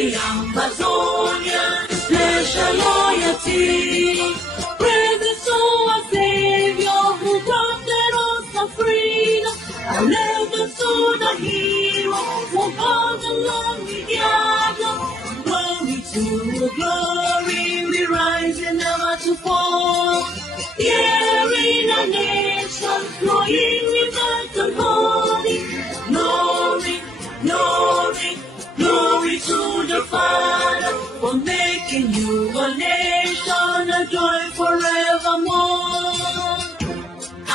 the Amazonian, pledge our loyalty. Praise to our Savior who granted us our freedom. Allegiance to the hero who fought along with Diablo. Glory to glory, we rise and never to fall. Here in a nation, flowing with and holy. Glory, glory, glory to the Father for making you a nation, a joy forevermore.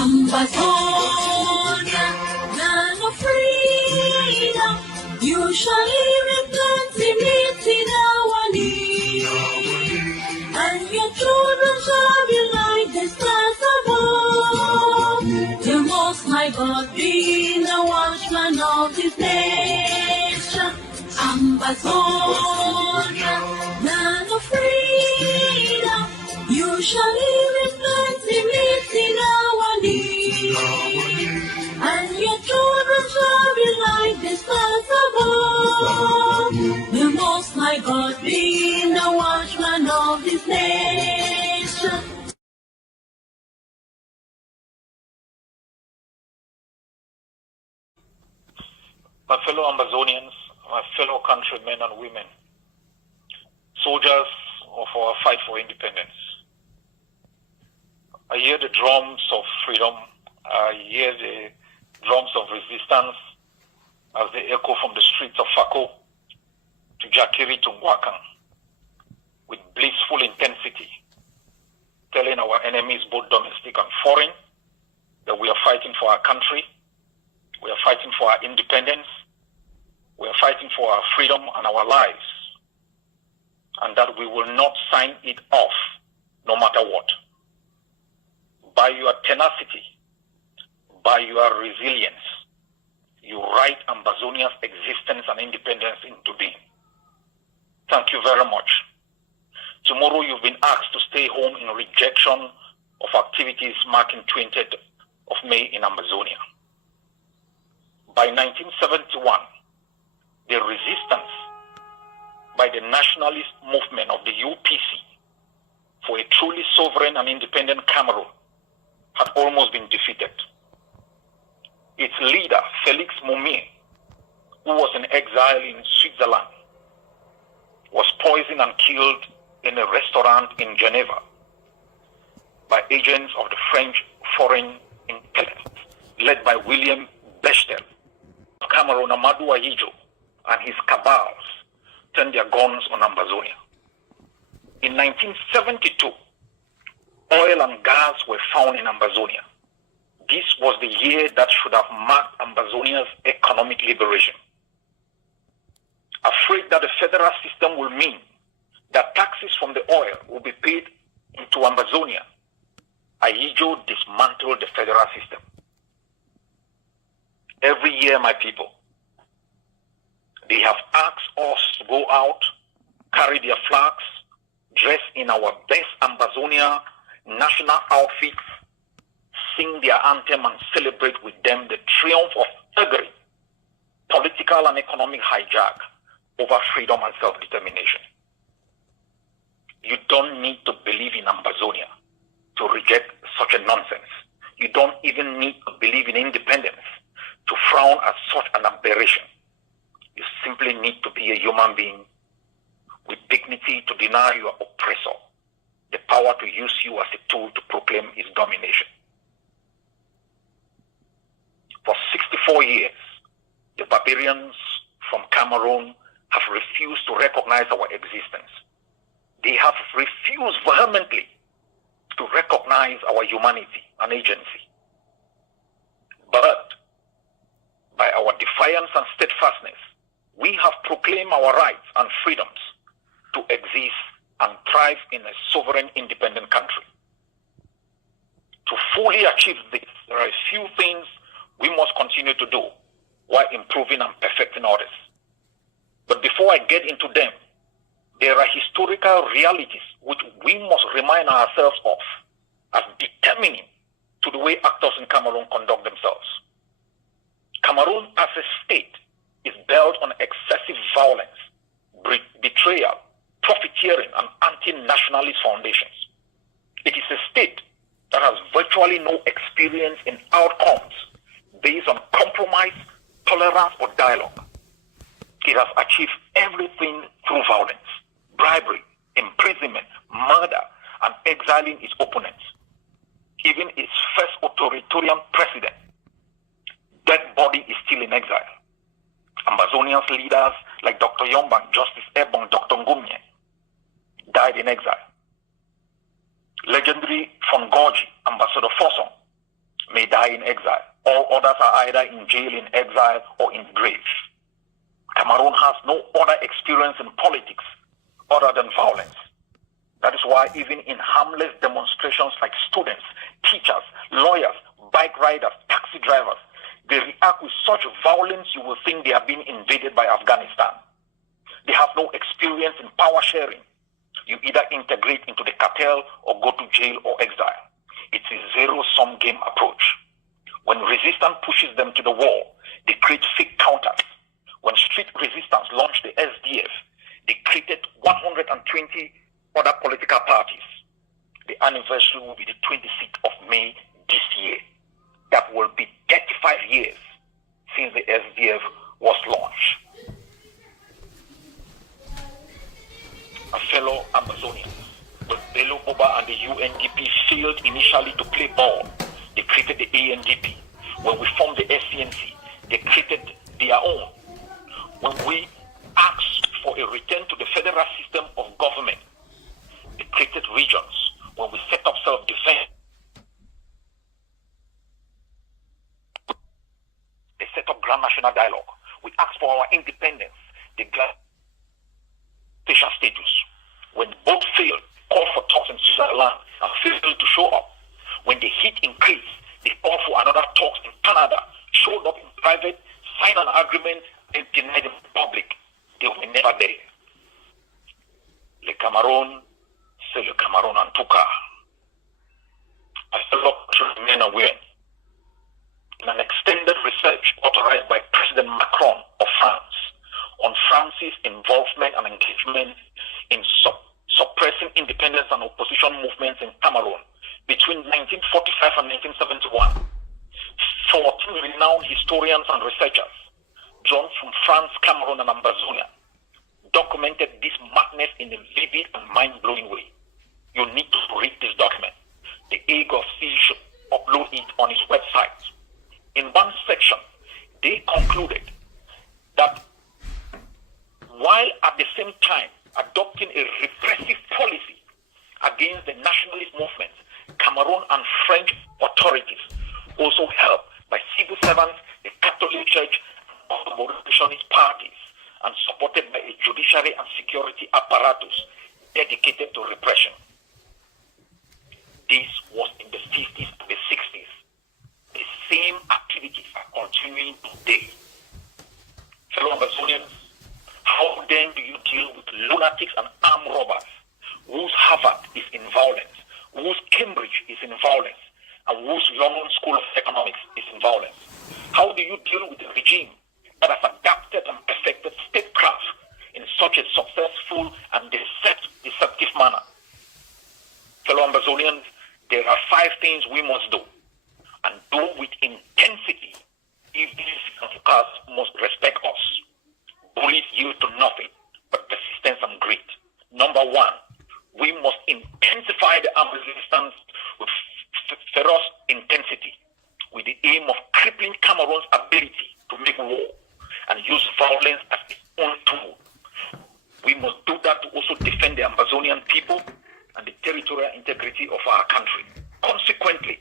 Ambazonia, land of freedom, you shall live in plenty, meeting our need, and your children shall be like the stars above. The Most High God be the watchman of this nation. Ambazonia, land of freedom, you shall live in plenty, meeting our need, and your children shall be like the stars above. The Most High God be the watchman of this nation. My fellow Amazonians, my fellow countrymen and women, soldiers of our fight for independence. I hear the drums of freedom. I hear the drums of resistance as they echo from the streets of Fako to Jakiri to Ngwakan with blissful intensity, telling our enemies, both domestic and foreign, that we are fighting for our country, we are fighting for our independence, we are fighting for our freedom and our lives, and that we will not sign it off no matter what. By your tenacity, by your resilience, you write Ambazonia's existence and independence into being. Thank you very much. Tomorrow you've been asked to stay home in rejection of activities marking 20th of May in Amazonia. By 1971, the resistance by the nationalist movement of the UPC for a truly sovereign and independent Cameroon had almost been defeated. Its leader, Felix Mumie, who was in exile in Switzerland, was poisoned and killed in a restaurant in Geneva by agents of the French Foreign Intelligence, led by William Bechtel. Cameroon, Amadou Ahidjo, and his cabals turned their guns on Ambazonia. In 1972, oil and gas were found in Ambazonia. This was the year that should have marked Ambazonia's economic liberation. Afraid that the federal system will mean that taxes from the oil will be paid into Ambazonia, Ahidjo dismantled the federal system. Every year, my people, they have asked us to go out, carry their flags, dress in our best Ambazonia national outfits, sing their anthem and celebrate with them the triumph of every political and economic hijack over freedom and self-determination. You don't need to believe in Ambazonia to reject such a nonsense. You don't even need to believe in independence to frown at such an aberration. You simply need to be a human being with dignity to deny your oppressor the power to use you as a tool to proclaim his domination. For 64 years, the barbarians from Cameroon have refused to recognize our existence. They have refused vehemently to recognize our humanity and agency. But by our defiance and steadfastness, we have proclaimed our rights and freedoms to exist and thrive in a sovereign, independent country. To fully achieve this, there are a few things we must continue to do while improving and perfecting others. But before I get into them, there are historical realities which we must remind ourselves of as determining to the way actors in Cameroon conduct themselves. Cameroon as a state is built on excessive violence, betrayal, profiteering, and anti-nationalist foundations. It is a state that has virtually no experience in outcomes based on compromise, tolerance, or dialogue. It has achieved everything through violence, bribery, imprisonment, murder, and exiling its opponents. Even its first authoritarian president, dead body, is still in exile. Amazonian's leaders like Dr. Yombang, Justice Ebong, Dr. Ngumye died in exile. Legendary Fongoji, Ambassador Fossong, may die in exile. All others are either in jail, in exile, or in grave. Cameroon has no other experience in politics other than violence. That is why even in harmless demonstrations like students, teachers, lawyers, bike riders, taxi drivers, they react with such violence you will think they are being invaded by Afghanistan. They have no experience in power sharing. You either integrate into the cartel or go to jail or exile. It's a zero-sum game approach. When resistance pushes them to the wall, they create fake counters. When street resistance launched the SDF, they created 120 other political parties. The anniversary will be the 26th of May this year. That will be 35 years since the SDF was launched. A fellow Amazonians, when Bello Boba and the UNDP failed initially to play ball, they created the ANDP. When we formed the SCNC, they created their own. When we asked for a return to the federal system of government, they created regions. When we set up self-defense, they set up Grand National Dialogue. We asked for our independence. They granted special status. When both failed, called for talks in Switzerland and failed to show up. When the heat increased, they called for another talks in Canada, showed up in private, signed an agreement, and denied the public. They were never there. Le Cameroun, c'est le Cameroun en tout cas. I fellow should remain aware. In an extended research authorized by President Macron of France on France's involvement and engagement in suppressing independence and opposition movements in Cameroon between 1945 and 1971, 14 renowned historians and researchers drawn from France, Cameroon, and Ambazonia documented this madness in a vivid and mind-blowing way. You need to read this document. The AGOC should upload it on his website. In one section, they concluded that while at the same time adopting a repressive policy against the nationalist movement, Cameroon and French authorities, also helped by civil servants, the Catholic Church, and abolitionist parties, and supported by a judiciary and security apparatus dedicated to repression. This was in the 50s and the 60s. The same activities are continuing today. Fellow Amazonians, how then do you deal with lunatics and armed robbers whose Harvard is in violence, whose Cambridge is in violence, and whose London School of Economics is in violence? How do you deal with a regime that has adapted and perfected statecraft in such a successful and deceptive manner? Fellow Amazonians, there are 5 things we must do, and do with intensity if these significants must respect us. Bullies yield to nothing but persistence and grit. Number 1, we must intensify the armed resistance with ferocious intensity, with the aim of crippling Cameroon's ability to make war and use violence as its own tool. We must do that to also defend the Amazonian people and the territorial integrity of our country. Consequently,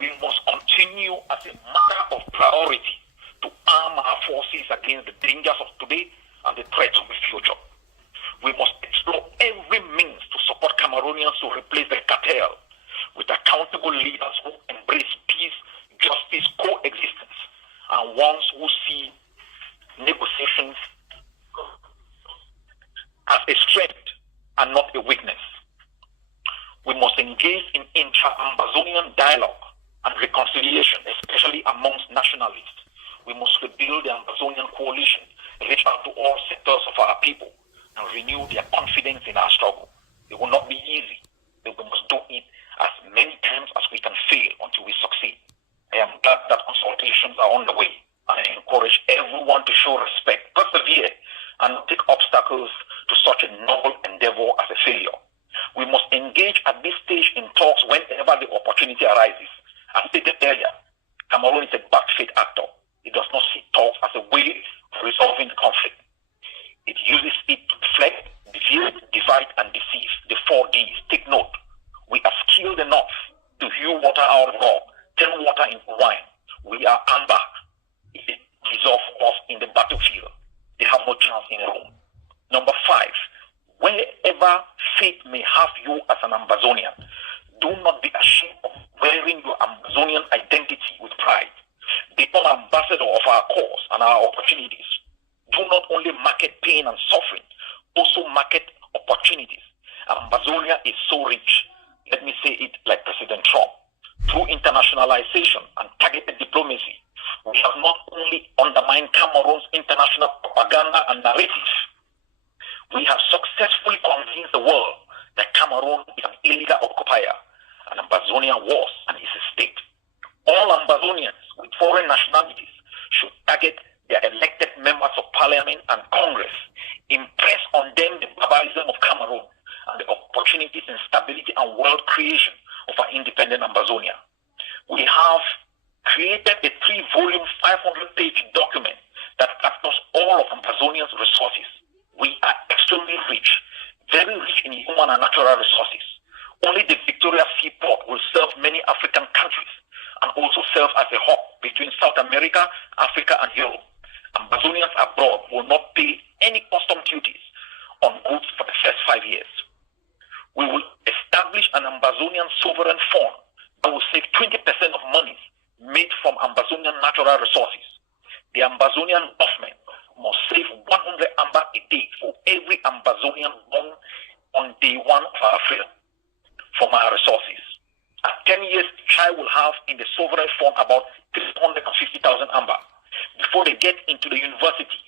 we must continue as a matter of priority to arm our forces against the dangers of today and the threats of the future. We must explore every means to support Cameroonians to replace the cartel with accountable leaders who embrace peace, justice, coexistence, and ones who see negotiations as a strength and not a weakness. We must engage in intra-Amazonian dialogue and reconciliation, especially amongst nationalists. We must rebuild the Amazonian coalition, reach out to all sectors of our people, and renew their confidence in our struggle. It will not be easy, but we must do it as many times as we can fail until we succeed. I am glad that consultations are on the way, and I encourage everyone to show respect, persevere, and take obstacles to such a noble endeavor as a failure. We must engage at this stage in talks whenever the opportunity arises. As stated earlier, Cameroon is a bad faith actor. It does not see talks as a way of resolving the conflict. It uses it to deflect, deviate, divide, and deceive. The 4 Ds. Take note. We are skilled enough to hew water out of gall, turn water into wine. We are amber. If it dissolves us in the battlefield, they have no chance in Rome. Number 5. Wherever faith may have you as an Ambazonian, do not be ashamed of wearing your Ambazonian identity with pride. Become ambassador of our cause and our opportunities. Do not only market pain and suffering, also market opportunities. Ambazonia is so rich. Let me say it like President Trump. Through internationalization and targeted diplomacy, we have not only undermined Cameroon's international propaganda and narrative, we have successfully convinced the world that Cameroon is an illegal occupier, and Ambazonia was and is a state. All Ambazonians with foreign nationalities should target their elected members of parliament and Congress, impress on them the barbarism of Cameroon and the opportunities in stability and world creation of our independent Ambazonia. We have created a 3-volume, 500-page document that captures all of Ambazonia's resources. We are extremely rich, very rich in human and natural resources. Only the Victoria Seaport will serve many African countries and also serve as a hub between South America, Africa, and Europe. Ambazonians abroad will not pay any custom duties on goods for the first 5 years. We will establish an Ambazonian sovereign fund that will save 20% of money made from Ambazonian natural resources. The Ambazonian government must save 100 amber a day for every Ambazonian born on day 1 of our freedom from our resources. At 10 years, the child will have in the sovereign fund about 350,000 amber. Before they get into the university,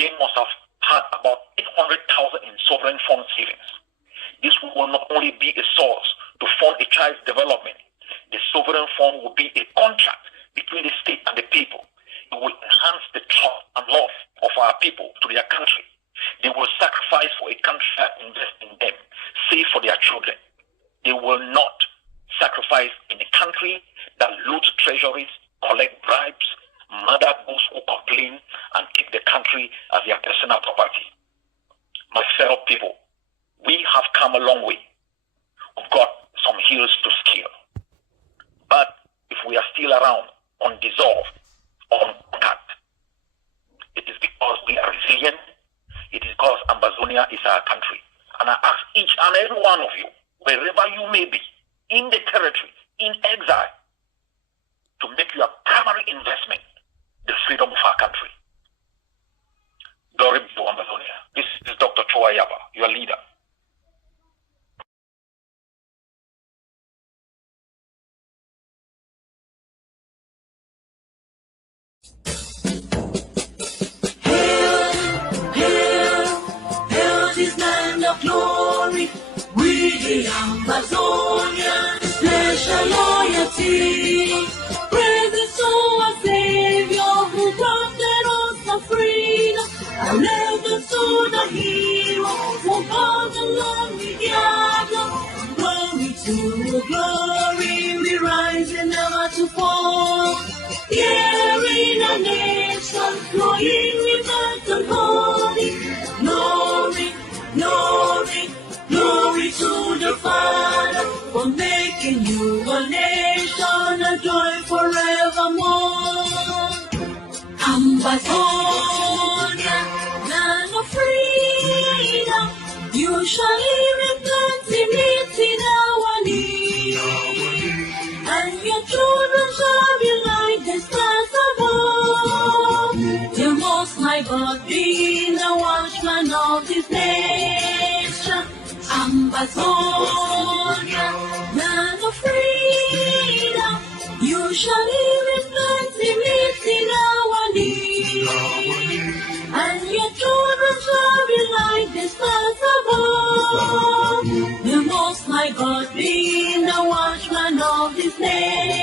they must have had about 800,000 in sovereign fund savings. This will not only be a source to fund a child's development, the sovereign fund will be a contract between the state and the people. It will enhance the trust and love of our people to their country. They will sacrifice for a country that invests in them, save for their children. They will not sacrifice in a country that loots treasuries, collect bribes, murder those who complain, and keep the country as their personal property. My fellow people, we have come a long way. We've got some hills to scale. But if we are still around, undissolved, uncut, it is because we are resilient. It is because Ambazonia is our country. And I ask each and every one of you, wherever you may be, in the territory, in exile, to make your primary investment the freedom of our country. Glory be to Ambazonia. This is Dr. Cho Ayaba, your leader. Hail this land of glory. We the Ambazonians pledge our loyalty. Praise to our Savior who granted us our freedom. And never to the hero for God alone we gather. Glory to glory, we rise and never to fall. Here in a nation flowing with earth and holy. Glory, glory, glory to the Father for making you a nation, a joy forevermore. Ambazonia, land of freedom, usually repent in our need, and your children shall be like the stars above. Your most high God be the watchman of this nation. Ambazonia, land of freedom, usually repent in our need, and your children shall be like the stars. The Most High God being the watchman of His name.